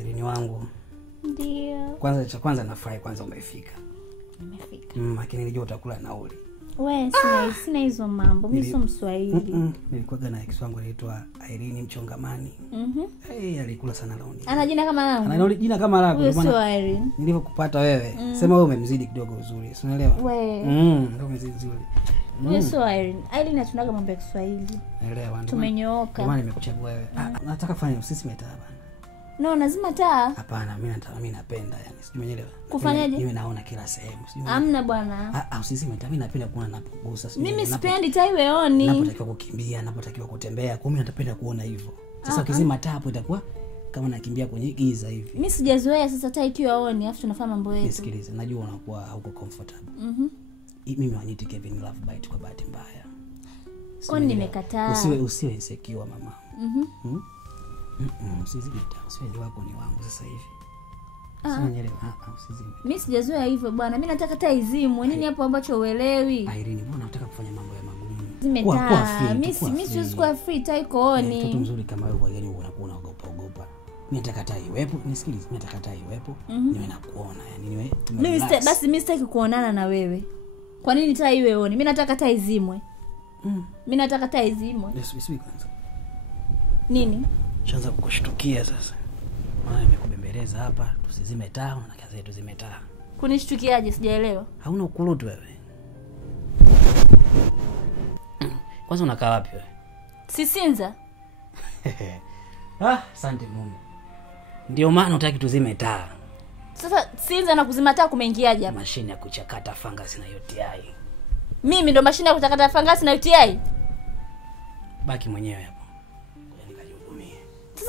Irene wangu. Ndio. Kwanza nafurahi kwanza umefika. Nimefika. Lakini nilijua utakula nauli. Wewe sina hizo mambo. Mimi sio Mswahili. Nilikuwa na ex wangu anaitwa Irene Mchongamani. Alikula sana nauli. Ana jina kama langu. Ana jina kama lako ndio maana Irene. Nilipokupata wewe, sema wewe umemzidi kidogo uzuri. Si unaelewa? Wewe. Ndio umezidi uzuri. Wewe sio Irene. Irene atunaga mambo ya Kiswahili. Naelewa. Tumenyooka. Maana nimekuchagua wewe. Nataka kufanya usisi metaba. No, lazima taa. Hapana, mimi napenda yani. Sijui umeelewa. Kufanyaje? Mimi naona kila sehemu. Hamna bwana. Usisi metaba, mimi napenda kuona napogusa. Mimi sipendi taa iwe oni. Napotakiwa kukimbia, napotakiwa kutembea. Kwa mimi napenda kuona hivyo. Sasa ukizima taa hapo itakuwa kama nakimbia kwenye giza hivi. Mimi sijazoea sasa taa ikiwa on, afu tunafanya mambo yetu. Nisikilize, najua unakuwa hauko comfortable. Mimi waniti Kevin Love Bite kwa bahati mbaya. Kwani nimekataa. Usiwe insecure mama. Usiwe wako ni wangu sasa hivi. Usielewa. Usizime. Mimi sijazoea hivyo bwana. Mimi nataka taa izimwe. Nini hapo ambacho uelewi? Irene, mbona unataka kufanya mambo ya magumu? Zimetaa. Mimi siwezi kuwa free, taa iko on. Mtoto mzuri kama wewe kwa gani unakuwa unaogopa. Mimi nataka taa iwepo. Nisikilize, mimi nataka taa iwepo. Niwe nakuona, yani niwe. Mimi sitaki kuonana na wewe. Kwa nini taa iwe on? Mimi nataka taa izimwe. Mimi nataka taa izimwe. Yes, kwanza. Nini? Chanza kukushtukia sasa. Maana nimekubembeleza hapa, tusizime taa na kazi yetu zime taa. Kunishtukiaje? Sijaelewa. Hauna ukurutu wewe. Kwanza unakaa wapi wewe? Sisinza. Asante Mungu. Ndio maana unataka tuzime taa. Sasa Sinza na kuzima taa kumeingiaje hapa? Mashine ya kuchakata fangasi na UTI. Mimi ndo mashine ya kuchakata fangasi na UTI? Baki mwenyewe hapo. Nikajihudumie.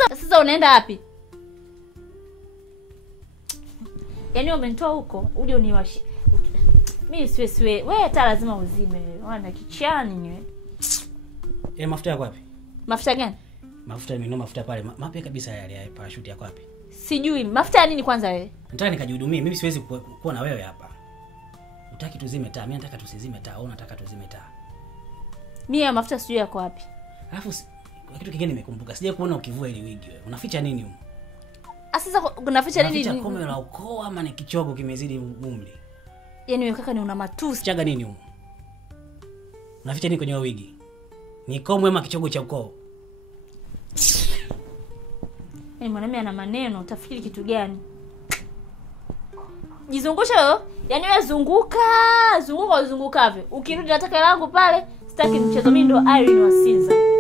Sasa unaenda wapi? Yaani umenitoa huko, uje uniwashi. Mimi siwe. Wewe taa lazima uzime wewe. Wana kichani wewe. Mafuta yako wapi? Mafuta gani? Mafuta mimi mafuta pale. Mapya kabisa yale ya parachute yako wapi? Sijui. Mafuta ya nini kwanza wewe? Nataka nikajihudumie. Mimi siwezi kuwa na wewe hapa. Utaki tuzime taa. Mimi nataka tusizime taa. Au unataka tuzime taa? Mimi ya mafuta sijui yako wapi. Alafu kuna kitu kingine nimekumbuka. Sija kuona ukivua ile wigi wewe. Unaficha nini huko? Sasa unaficha nini? Unaficha kombe la ukoo ama ni kichogo kimezidi umri? Yaani wewe kaka ni una matusi. Chaga nini huko? Unaficha nini kwenye wigi? Ni komwe ama kichogo cha ukoo? Mwanamume ana maneno, utafikiri kitu gani? Jizungusha wewe. Yaani wewe zungukavyo. Ukirudi nataka langu pale, sitaki mchezo, mimi ndo Irene wa Sinza.